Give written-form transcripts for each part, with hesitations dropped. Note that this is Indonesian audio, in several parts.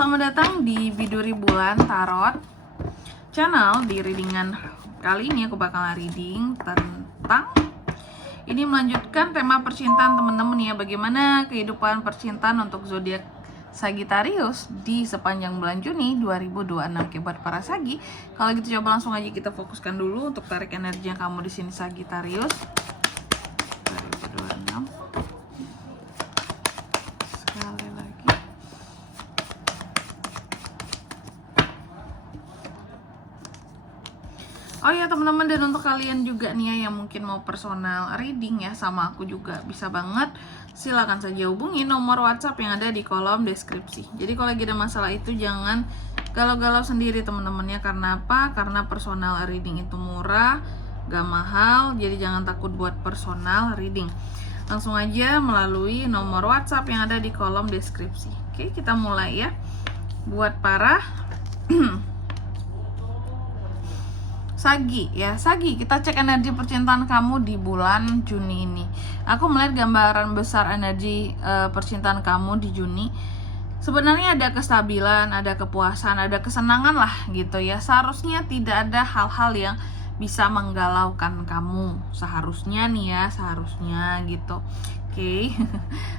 selamat datang di Biduri Bulan Tarot Channel. Di readingan kali ini aku bakal reading tentang ini melanjutkan tema percintaan teman-teman ya. Bagaimana kehidupan percintaan untuk zodiak Sagittarius di sepanjang bulan Juni 2026 buat para Sagi. Kalau gitu coba langsung aja kita fokuskan dulu untuk tarik energi yang kamu di sini Sagittarius 2026. Sekali lagi. Oh ya teman-teman, dan untuk kalian juga nih ya yang mungkin mau personal reading ya sama aku juga bisa banget, silakan saja hubungi nomor WhatsApp yang ada di kolom deskripsi. Jadi kalau lagi ada masalah itu jangan galau-galau sendiri teman-teman ya. Karena apa? Karena personal reading itu murah, gak mahal, jadi jangan takut buat personal reading. Langsung aja melalui nomor WhatsApp yang ada di kolom deskripsi. Oke, kita mulai ya. Buat para Sagi ya, Sagi, kita cek energi percintaan kamu di bulan Juni ini. Aku melihat gambaran besar energi percintaan kamu di Juni. Sebenarnya ada kestabilan, ada kepuasan, ada kesenangan lah gitu ya. Seharusnya tidak ada hal-hal yang bisa menggalaukan kamu. Seharusnya nih ya, seharusnya gitu. Oke.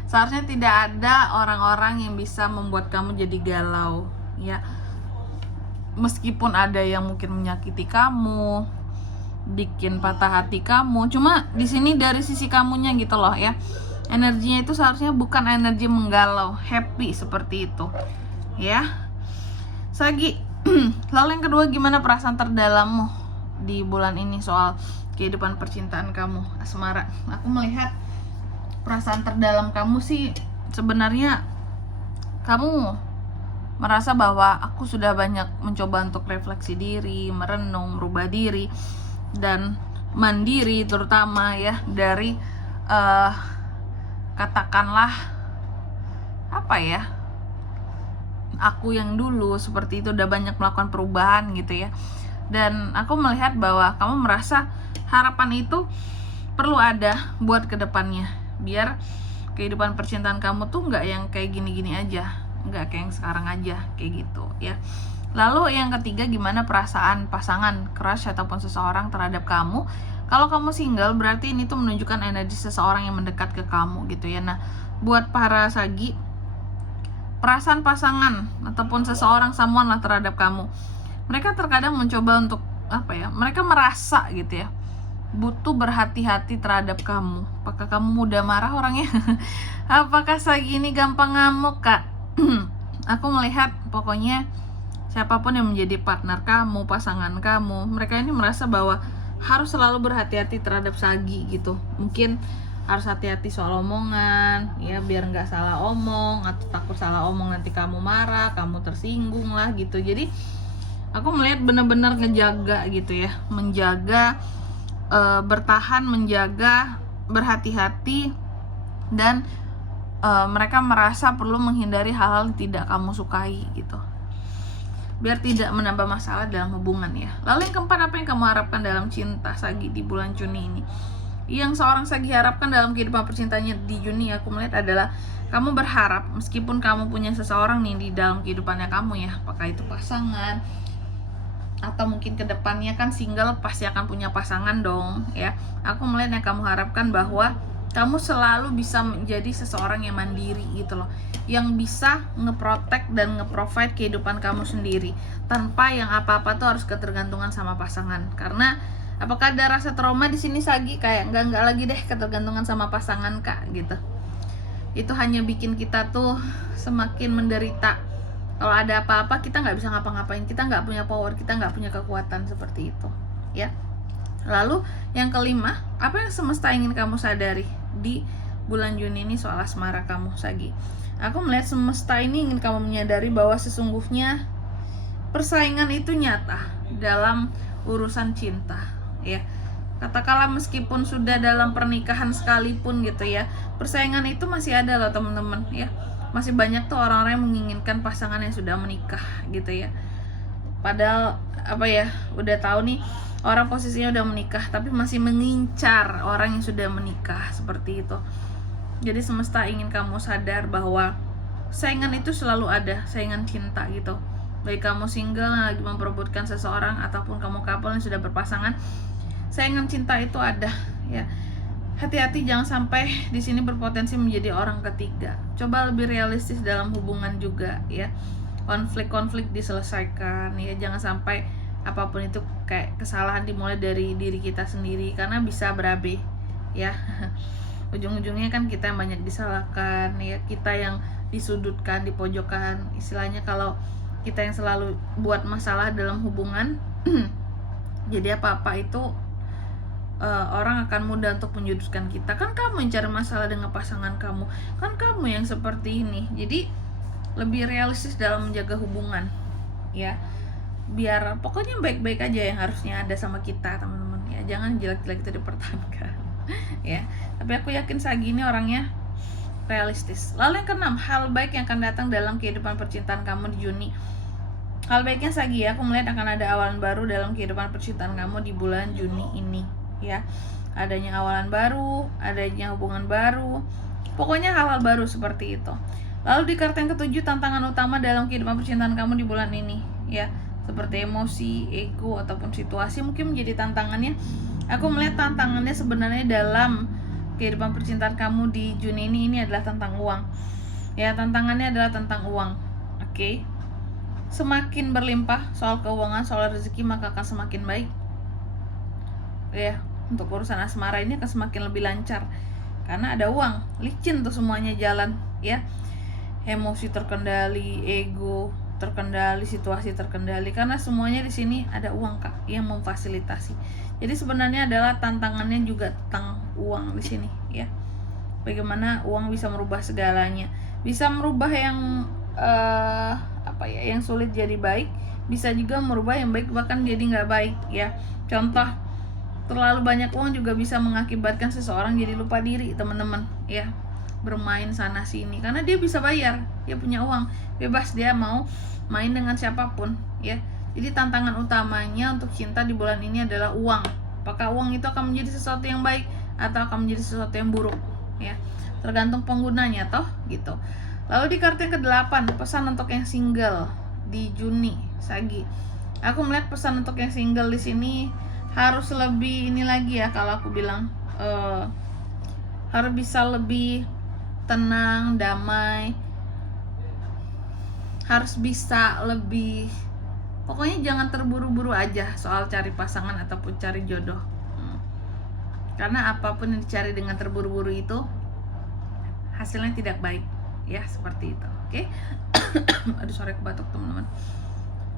Seharusnya tidak ada orang-orang yang bisa membuat kamu jadi galau ya. Meskipun ada yang mungkin menyakiti kamu, bikin patah hati kamu, cuma di sini dari sisi kamunya gitu loh ya. Energinya itu seharusnya bukan energi menggalau, happy seperti itu. Ya. Sagi. Lalu yang kedua, gimana perasaan terdalammu di bulan ini soal kehidupan percintaan kamu, asmara? Aku melihat perasaan terdalam kamu sih sebenarnya kamu merasa bahwa aku sudah banyak mencoba untuk refleksi diri, merenung, merubah diri, dan mandiri terutama ya dari katakanlah apa ya, aku yang dulu seperti itu udah banyak melakukan perubahan gitu ya. Dan aku melihat bahwa kamu merasa harapan itu perlu ada buat kedepannya, biar kehidupan percintaan kamu tuh nggak yang kayak gini-gini aja, nggak kayak yang sekarang aja kayak gitu ya. Lalu yang ketiga, gimana perasaan pasangan, crush ataupun seseorang terhadap kamu? Kalau kamu single berarti ini tuh menunjukkan energi seseorang yang mendekat ke kamu gitu ya. Nah buat para Sagi, perasaan pasangan ataupun seseorang, someone lah terhadap kamu, mereka terkadang mencoba untuk apa ya, mereka merasa gitu ya butuh berhati-hati terhadap kamu. Apakah kamu mudah marah orangnya? Apakah Sagi ini gampang ngamuk kak? Aku melihat pokoknya siapapun yang menjadi partner kamu, pasangan kamu, mereka ini merasa bahwa harus selalu berhati-hati terhadap Sagi gitu. Mungkin harus hati-hati soal omongan ya, biar nggak salah omong, atau takut salah omong nanti kamu marah, kamu tersinggung lah gitu. Jadi aku melihat benar-benar ngejaga gitu ya, menjaga, bertahan, menjaga, berhati-hati, dan mereka merasa perlu menghindari hal-hal yang tidak kamu sukai gitu, biar tidak menambah masalah dalam hubungan ya. Lalu yang keempat, apa yang kamu harapkan dalam cinta Sagi di bulan Juni ini? Yang seorang Sagi harapkan dalam kehidupan percintaannya di Juni, aku melihat adalah kamu berharap meskipun kamu punya seseorang nih di dalam kehidupannya kamu ya, apakah itu pasangan atau mungkin kedepannya kan single pasti akan punya pasangan dong ya. Aku melihat yang kamu harapkan bahwa kamu selalu bisa menjadi seseorang yang mandiri gitu loh, yang bisa ngeprotect dan nge-provide kehidupan kamu sendiri tanpa yang apa-apa tuh harus ketergantungan sama pasangan. Karena apakah ada rasa trauma di sini Sagi, kayak enggak lagi deh ketergantungan sama pasangan kak gitu. Itu hanya bikin kita tuh semakin menderita. Kalau ada apa-apa kita nggak bisa ngapa-ngapain, kita nggak punya power, kita nggak punya kekuatan seperti itu ya. Lalu yang kelima, apa yang semesta ingin kamu sadari di bulan Juni ini soal asmara kamu Sagi? Aku melihat semesta ini ingin kamu menyadari bahwa sesungguhnya persaingan itu nyata dalam urusan cinta ya. Katakanlah meskipun sudah dalam pernikahan sekalipun gitu ya, persaingan itu masih ada loh teman-teman ya. Masih banyak tuh orang-orang yang menginginkan pasangan yang sudah menikah gitu ya. Padahal apa ya, udah tahu nih orang posisinya udah menikah tapi masih mengincar orang yang sudah menikah seperti itu. Jadi semesta ingin kamu sadar bahwa saingan itu selalu ada, saingan cinta gitu. Baik kamu single yang lagi memperebutkan seseorang ataupun kamu couple yang sudah berpasangan, saingan cinta itu ada ya. Hati-hati jangan sampai di sini berpotensi menjadi orang ketiga. Coba lebih realistis dalam hubungan juga ya. Konflik-konflik diselesaikan ya, jangan sampai apapun itu kayak kesalahan dimulai dari diri kita sendiri, karena bisa berabe ya. Ujung-ujungnya kan kita yang banyak disalahkan ya, kita yang disudutkan, dipojokkan. Istilahnya kalau kita yang selalu buat masalah dalam hubungan jadi apa-apa itu orang akan mudah untuk menyudutkan kita. Kan kamu yang cari masalah dengan pasangan kamu, kan kamu yang seperti ini. Jadi lebih realistis dalam menjaga hubungan ya, biar pokoknya baik-baik aja yang harusnya ada sama kita teman-teman ya, jangan jelek-jelek itu dipertahankan ya. Tapi aku yakin Sagi ini orangnya realistis. Lalu yang keenam, hal baik yang akan datang dalam kehidupan percintaan kamu di Juni. Hal baiknya Sagi ya, aku melihat akan ada awalan baru dalam kehidupan percintaan kamu di bulan Juni ini ya. Adanya awalan baru, adanya hubungan baru, pokoknya hal-hal baru seperti itu. Lalu di kartu yang ketujuh, tantangan utama dalam kehidupan percintaan kamu di bulan ini ya, seperti emosi, ego, ataupun situasi mungkin menjadi tantangannya. Aku melihat tantangannya sebenarnya dalam kehidupan percintaan kamu di Juni ini adalah tentang uang ya. Tantangannya adalah tentang uang. Oke. Semakin berlimpah soal keuangan, soal rezeki, maka akan semakin baik ya. Untuk urusan asmara ini akan semakin lebih lancar karena ada uang, licin tuh semuanya jalan ya. Emosi terkendali, ego terkendali, situasi terkendali, karena semuanya di sini ada uang Kak yang memfasilitasi. Jadi sebenarnya adalah tantangannya juga tentang uang di sini ya. Bagaimana uang bisa merubah segalanya, bisa merubah yang yang sulit jadi baik, bisa juga merubah yang baik bahkan jadi nggak baik ya. Contoh, terlalu banyak uang juga bisa mengakibatkan seseorang jadi lupa diri teman-teman ya, bermain sana sini karena dia bisa bayar, dia punya uang, bebas dia mau main dengan siapapun ya. Jadi tantangan utamanya untuk cinta di bulan ini adalah uang. Apakah uang itu akan menjadi sesuatu yang baik atau akan menjadi sesuatu yang buruk ya, tergantung penggunanya toh gitu. Lalu di kartu yang ke-8, pesan untuk yang single di Juni Sagi. Aku melihat pesan untuk yang single di sini harus lebih ini lagi ya, kalau aku bilang harus bisa lebih tenang, damai, harus bisa lebih, pokoknya jangan terburu-buru aja soal cari pasangan ataupun cari jodoh. Karena apapun yang dicari dengan terburu-buru itu hasilnya tidak baik ya, seperti itu. Oke. Aduh, sorry kebatuk teman-teman.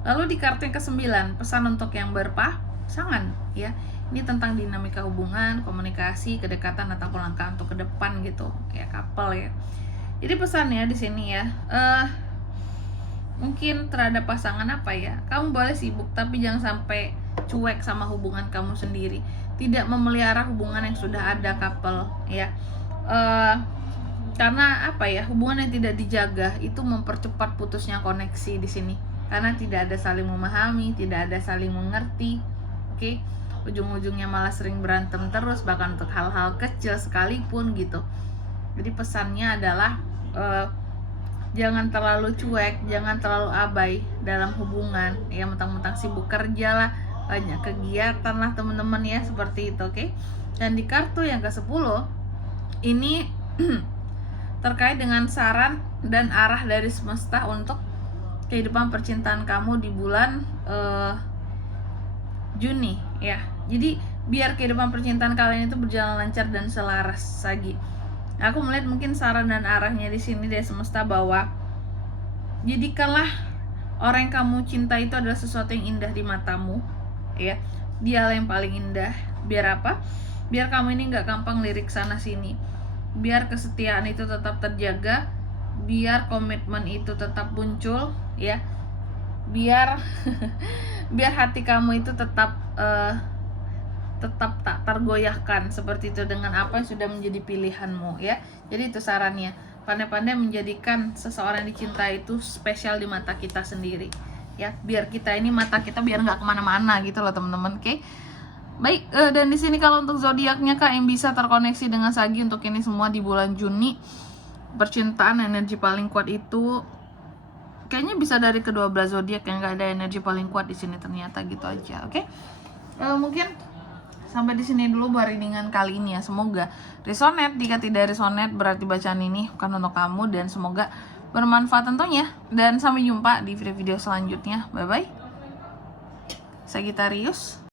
Lalu di kartu yang ke-9, pesan untuk yang berpasangan ya. Ini tentang dinamika hubungan, komunikasi, kedekatan ataupun langkah untuk ke depan gitu ya, couple ya. Jadi pesannya di sini ya, mungkin terhadap pasangan apa ya, kamu boleh sibuk tapi jangan sampai cuek sama hubungan kamu sendiri, tidak memelihara hubungan yang sudah ada couple ya. Karena apa ya, hubungan yang tidak dijaga itu mempercepat putusnya koneksi di sini, karena tidak ada saling memahami, tidak ada saling mengerti. Oke. Ujung-ujungnya malah sering berantem terus, bahkan untuk hal-hal kecil sekalipun gitu. Jadi pesannya adalah jangan terlalu cuek, jangan terlalu abai dalam hubungan ya, mentang-mentang sibuk kerja lah, banyak kegiatan lah teman-teman ya, seperti itu. Oke. Dan di kartu yang ke-10 ini terkait dengan saran dan arah dari semesta untuk kehidupan percintaan kamu di bulan Juni ya. Jadi biar kehidupan percintaan kalian itu berjalan lancar dan selaras Sagi. Aku melihat mungkin saran dan arahnya di sini dari semesta bahwa jadikanlah orang yang kamu cinta itu adalah sesuatu yang indah di matamu ya. Dialah yang paling indah. Biar apa? Biar kamu ini nggak gampang lirik sana sini. Biar kesetiaan itu tetap terjaga, biar komitmen itu tetap muncul ya. Biar biar hati kamu itu tetap tak tergoyahkan seperti itu dengan apa yang sudah menjadi pilihanmu ya. Jadi itu sarannya, pandai-pandai menjadikan seseorang yang dicintai itu spesial di mata kita sendiri ya, biar kita ini mata kita biar nggak kemana-mana gitu loh teman-teman. Oke. Baik, dan di sini kalau untuk zodiaknya Kak yang bisa terkoneksi dengan Sagi untuk ini semua di bulan Juni, percintaan, energi paling kuat itu kayaknya bisa dari kedua belah zodiak, yang nggak ada energi paling kuat di sini ternyata, gitu aja. Oke. Mungkin sampai di sini dulu buat readingan kali ini ya. Semoga resonate. Jika tidak resonate berarti bacaan ini bukan untuk kamu, dan semoga bermanfaat tentunya. Dan sampai jumpa di video-video selanjutnya. Bye bye. Sagittarius.